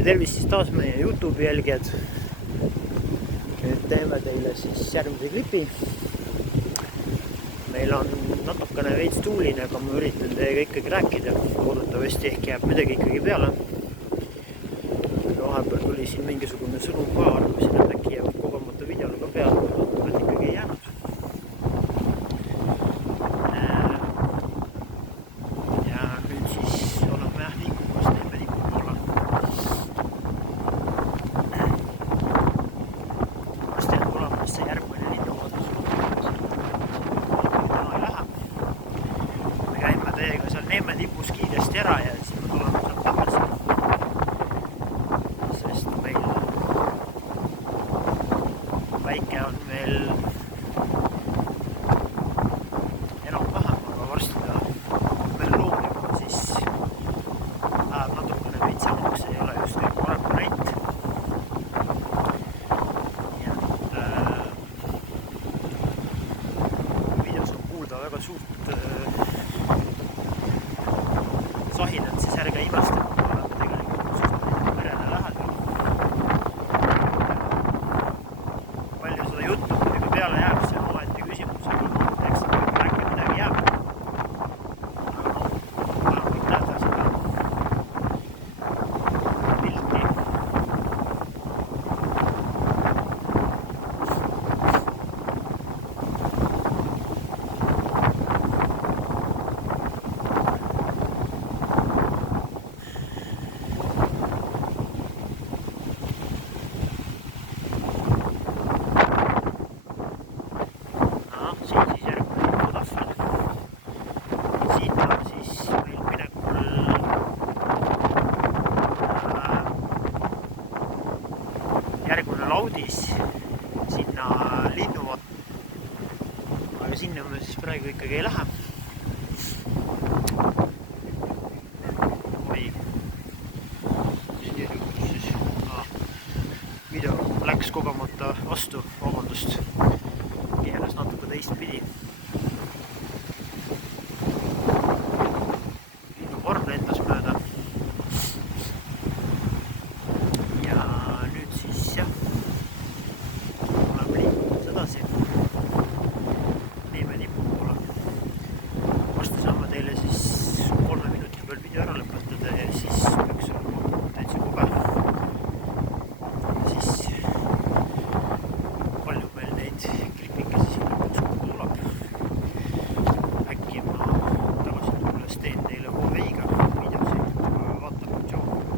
ja tervist siis taas meie YouTube'i jälgijad. Nüüd teeme teile siis järgmise klipi. Meil on natukene veits tuuline, aga ma üritan teiega ikkagi rääkida. Loodetavasti ehk jääb midagi ikkagi peale. Vahepeal tuli siin mingisugune sõnum ka, arvasin, et äkki jääb kogemata videole ka peale, aga ikkagi ei jäänud. Ja nüüd siis oleme liikumas teeme lipu poole. Varsti on tulemas see järgmine linnuvaadus. Täna ei lähe. Me käime teiega seal Neeme tipus kiiresti ära ja siis me tuleme sealt tagasi. Väike on veel enam-vähem, aga varsti ta on veel loomulikult, siis läheb natukene veitsamaks, ei ole just kõik parem variant. Nii et videos on kuulda väga suurt sahinat, siis ärge imestage, kui oleme tegelikult suhteliselt merele lähedal. Palju seda juttu muidugi peale jääb, see on omaette küsimus, aga eks seda äkki midagi jääb. Aga vähemalt näete seda pilti. Järgmine laudis sinna linnuvaat, aga sinna me siis praegu ikkagi ei lähe. Oi, siin juhtus siis video läks kogemata vastu, vabandust, keeras natuke teistpidi.